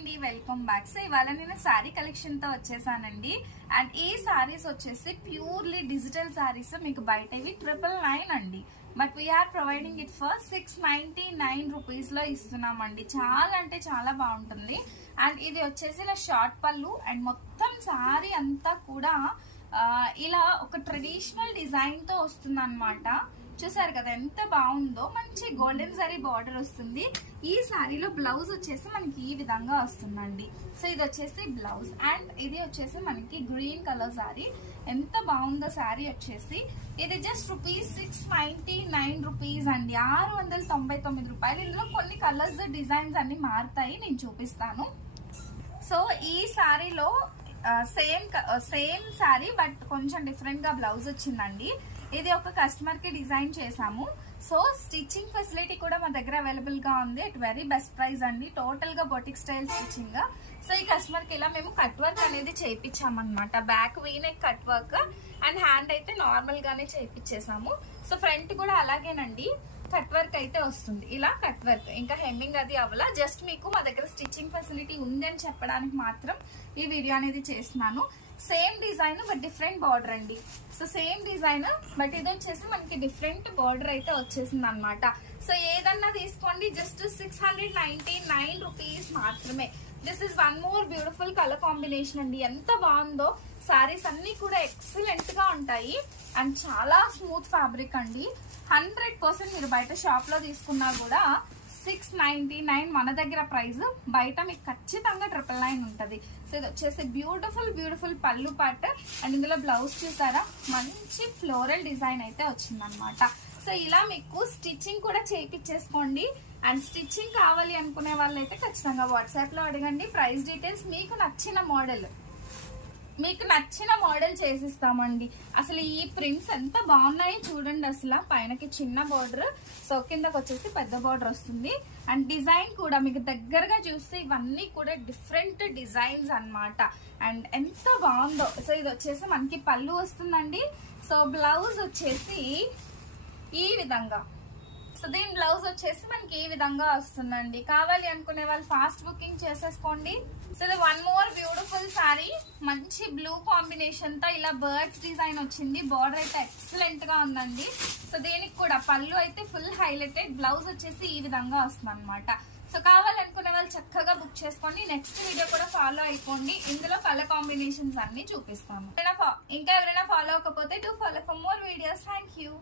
అండి, welcome back. So ఇవాళ నేను శారీ కలెక్షన్ తో వచ్చేసానండి. అండ్ ఈ శారీస్ వచ్చేసి ప్యూర్లీ డిజిటల్ శారీస్. మీకు బయట ఇవి 999 అండి, but we are providing it for 699 rupees లో ఇస్తున్నామండి. చాలా అంటే చాలా బాగుంటుంది. అండ్ ఇది వచ్చేసి ఇలా షార్ట్ పళ్ళు అండ్ మొత్తం శారీ అంతా కూడా ఇలా ఒక ట్రెడిషనల్ డిజైన్ తో వస్తుంది అనమాట. చూసారు కదా ఎంత బాగుందో, మంచి గోల్డెన్ సారీ బార్డర్ వస్తుంది. ఈ సారీలో బ్లౌజ్ వచ్చేసి మనకి ఈ విధంగా వస్తుందండి. సో ఇది వచ్చేసి బ్లౌజ్ అండ్ ఇది వచ్చేసి మనకి గ్రీన్ కలర్ సారీ. ఎంత బాగుందో సారీ వచ్చేసి. ఇది జస్ట్ ₹699 రూపీస్ అండి, 699 రూపాయలు. ఇందులో కొన్ని కలర్స్ డిజైన్స్ అన్ని మారుతాయి, నేను చూపిస్తాను. సో ఈ సారీలో సేమ్ సారీ బట్ కొంచెం డిఫరెంట్ గా బ్లౌజ్ వచ్చిందండి. ఇది ఒక కస్టమర్ కి డిజైన్ చేసాము. సో స్టిచ్చింగ్ ఫెసిలిటీ కూడా మా దగ్గర అవైలబుల్ గా ఉంది అట్ వెరీ బెస్ట్ ప్రైస్ అండి. టోటల్ గా బొటిక్ స్టైల్ స్టిచ్చింగ్. సో ఈ కస్టమర్ కి ఇలా మేము కట్ వర్క్ అనేది చేయించామన్నమాట. Back V neck cut work and hand అయితే నార్మల్ గానే చేయించేసాము. సో ఫ్రంట్ కూడా అలాగేనండి, కట్ వర్క్ అయితే వస్తుంది. ఇలా కట్ వర్క్, ఇంకా హెమ్మింగ్ అది అవ్వాల. జస్ట్ మీకు మా దగ్గర స్టిచ్చింగ్ ఫెసిలిటీ ఉంది అని చెప్పడానికి మాత్రం ఈ వీడియో అనేది చేస్తున్నాను. Same design but different border అండి. సో సేమ్ డిజైన్ బట్ ఇది వచ్చేసి మనకి డిఫరెంట్ బార్డర్ అయితే వచ్చేసింది అనమాట. సో ఏదన్నా తీసుకోండి, జస్ట్ 699 రూపీస్ మాత్రమే. This is one more beautiful colour combination అండి. ఎంత బాగుందో. సారీస్ అన్ని కూడా ఎక్సలెంట్ గా ఉంటాయి అండ్ చాలా స్మూత్ ఫ్యాబ్రిక్ అండి. 100% మీరు బయట షాప్ లో తీసుకున్నా కూడా 699 మన దగ్గర ప్రైస్. బయట మీకు ఖచ్చితంగా 999 ఉంటుంది. సో ఇది వచ్చేసి బ్యూటిఫుల్ పళ్ళు పార్ట్ అండ్ ఇందులో బ్లౌజ్ చూసారా, మంచి ఫ్లోరల్ డిజైన్ అయితే వచ్చిందనమాట. సో ఇలా మీకు స్టిచ్చింగ్ కూడా చేయించేసుకోండి. అండ్ స్టిచ్చింగ్ కావాలి అనుకునే వాళ్ళైతే ఖచ్చితంగా వాట్సాప్ లో అడగండి. ప్రైస్ డీటెయిల్స్ మీకు నచ్చిన మోడల్ చేసిస్తామండి. అసలు ఈ ప్రింట్స్ ఎంత బాగున్నాయి చూడండి. అసలు పైనకి చిన్న బార్డర్, సో కిందకి వచ్చేసి పెద్ద బార్డర్ వస్తుంది. అండ్ డిజైన్ కూడా మీకు దగ్గరగా చూస్తే ఇవన్నీ కూడా డిఫరెంట్ డిజైన్స్ అన్నమాట. అండ్ ఎంత బాగుందో. సో ఇది వచ్చేసి మనకి పళ్ళు వస్తుందండి. సో బ్లౌజ్ వచ్చేసి ఈ విధంగా. సో దీని బ్లౌజ్ వచ్చేసి మనకి ఈ విధంగా వస్తుందండి. కావాలి అనుకునే వాళ్ళు ఫాస్ట్ బుకింగ్ చేసేసుకోండి. సో ఇది వన్ మోర్ బ్యూటిఫుల్ సారీ, మంచి బ్లూ కాంబినేషన్ తో ఇలా బర్డ్స్ డిజైన్ వచ్చింది. బార్డర్ అయితే ఎక్సలెంట్ గా ఉందండి. సో దీనికి కూడా పళ్ళు అయితే ఫుల్ హైలైటెడ్, బ్లౌజ్ వచ్చేసి ఈ విధంగా వస్తుంది అనమాట. సో కావాలనుకునే వాళ్ళు చక్కగా బుక్ చేసుకోండి. నెక్స్ట్ వీడియో కూడా ఫాలో అయిపోండి, ఇందులో కలర్ కాంబినేషన్స్ అన్ని చూపిస్తాము. ఇంకా ఎవరైనా ఫాలో అవ్వకపోతే do follow for more videos. Thank you.